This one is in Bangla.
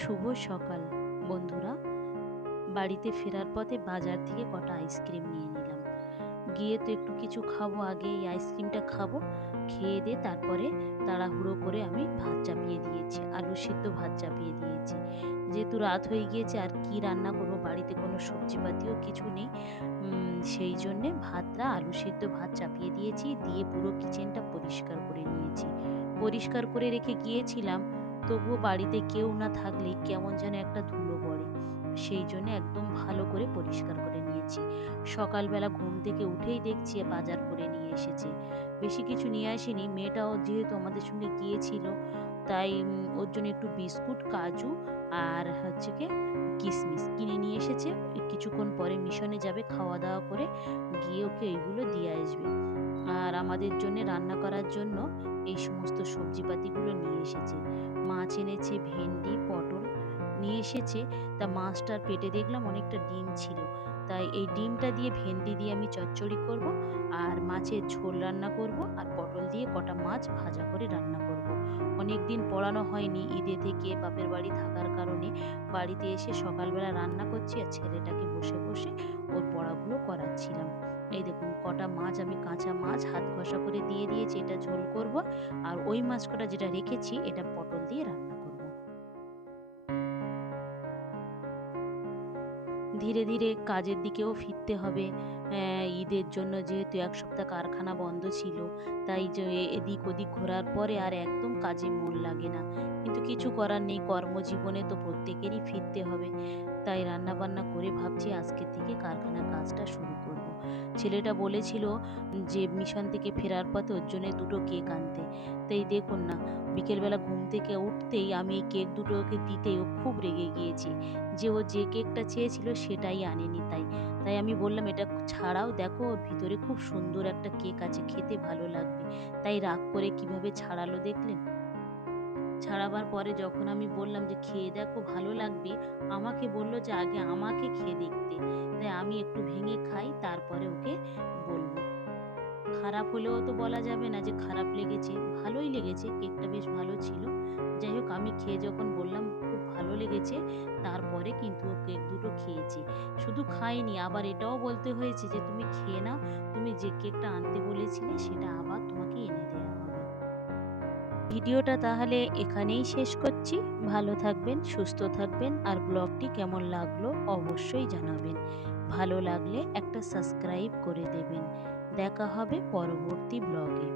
শুভ সকাল বন্ধুরা। বাড়িতে ফেরার পথে বাজার থেকে কটা আইসক্রিম নিয়ে নিলাম। গিয়ে তো একটু কিছু খাবো, আগে এই আইসক্রিমটা খাবো। খেয়ে দিয়ে তারপরে তাড়াহুড়ো করে আমি ভাত চাপিয়ে দিয়েছি, আলু সিদ্ধ ভাত চাপিয়ে দিয়েছি। যেহেতু রাত হয়ে গিয়েছে, আর কি রান্না করবো, বাড়িতে কোনো সবজিপাতিও কিছু নেই। সেই জন্যে ভাতটা, আলু সিদ্ধ ভাত চাপিয়ে দিয়েছি, দিয়ে পুরো কিচেনটা পরিষ্কার করে নিয়েছি। পরিষ্কার করে রেখে গিয়েছিলাম, তবুও বাড়িতে কেউ না থাকলে কেমন যেন একটা ধুলো পড়ে। সেই জন্য একদম ভালো করে পরিষ্কার করে নিয়েছি। সকালবেলা ঘুম থেকে উঠেই দেখছি বাজার করে নিয়ে এসেছে। বেশি কিছু নিয়ে আসেনি, মেয়েটাও যেহেতু আমাদের সঙ্গে গিয়েছিল, তাই ওর জন্য একটু বিস্কুট, কাজু আর হচ্ছে কি কিশমিশ কিনে নিয়ে এসেছে। কিছুক্ষণ পরে মিশনে যাবে, খাওয়া দাওয়া করে গিয়ে ওকে এইগুলো দিয়ে আসবে। আর আমাদের জন্য রান্না করার জন্য এই সমস্ত সবজিপাতিগুলো নিয়ে এসেছে। মাছ এনেছে, ভেন্ডি, পটল নিয়ে এসেছে। তা মাছটার পেটে দেখলাম অনেকটা ডিম ছিল। তাই এই ডিমটা দিয়ে, ভেন্ডি দিয়ে আমি চচ্চড়ি করব, আর মাছের ঝোল রান্না করব, আর পটল দিয়ে কটা মাছ ভাজা করে রান্না করব। অনেকদিন পড়ানো হয়নি, ঈদে থেকে বাপের বাড়ি থাকার কারণে বাড়িতে এসে সকালবেলা রান্না করছি, আর ছেলেটাকে বসে বসে ওর পড়াগুলো করাচ্ছিলাম। এই দেখুন, কটা মাছ আমি কাঁচা মাছ হাত ঘষা করে দিয়ে দিয়েছি, এটা ঝোল করব। আর ওই মাছ কটা যেটা রেখেছি, এটা পটল দিয়ে রান্না করব। ধীরে ধীরে কাজের দিকেও ফিরতে হবে। ঈদের জন্য যেহেতু এক সপ্তাহ কারখানা বন্ধ ছিল, তাই যে এদিক ওদিক ঘোরার পরে আর একদম কাজে মন লাগে না। কিন্তু কিছু করার নেই, কর্মজীবনে তো প্রত্যেকেরই ফিরতে হবে। তাই রান্না বান্না করে ভাবছি আজকে থেকে কারখানার কাজটা শুরু করব। ছেলেটা বলেছিল যে মিশন থেকে ফেরার পথে ওর জন্য দুটো কেক আনতে। তাই দেখুন না, বিকেলবেলা ঘুম থেকে উঠতেই আমি এই কেক দুটো ওকে দিতেই ও খুব রেগে গিয়েছে যে ও যে কেকটা চেয়েছিল সেটাই আনেনি। তাই তাই আমি বললাম, এটা ছাড়াও দেখো, ওর ভিতরে খুব সুন্দর একটা কেক আছে, খেতে ভালো লাগবে। তাই রাগ করে কিভাবে ছাড়ালো দেখলেন। ছাড়াবার পরে যখন আমি বললাম যে খেয়ে দেখো ভালো লাগবে, আমাকে বলল যে আগে আমাকে খেয়ে দেখতে। তাই আমি একটু ভেঙে খাই, তারপরে ওকে বলবো। খারাপ হলেও তো বলা যাবে না যে খারাপ লেগেছে, ভালোই লেগেছে, কেকটা বেশ ভালো ছিল। যাই হোক, আমি খেয়ে যখন বললাম খুব ভালো লেগেছে, তারপরে কিন্তু ও কেক দুটো খেয়েছে। শুধু খায়নি, আবার এটাও বলতে হয়েছে যে তুমি খেয়ে নাও, তুমি যে কেকটা আনতে বলেছিলে সেটা আবার তোমাকে এনে দেওয়া হবে। ভিডিওটা তাহলে এখানেই শেষ করছি। ভালো থাকবেন, সুস্থ থাকবেন, আর ব্লগটি কেমন লাগলো অবশ্যই জানাবেন। ভালো লাগলে একটা সাবস্ক্রাইব করে দেবেন। দেখা হবে পরবর্তী ব্লগে।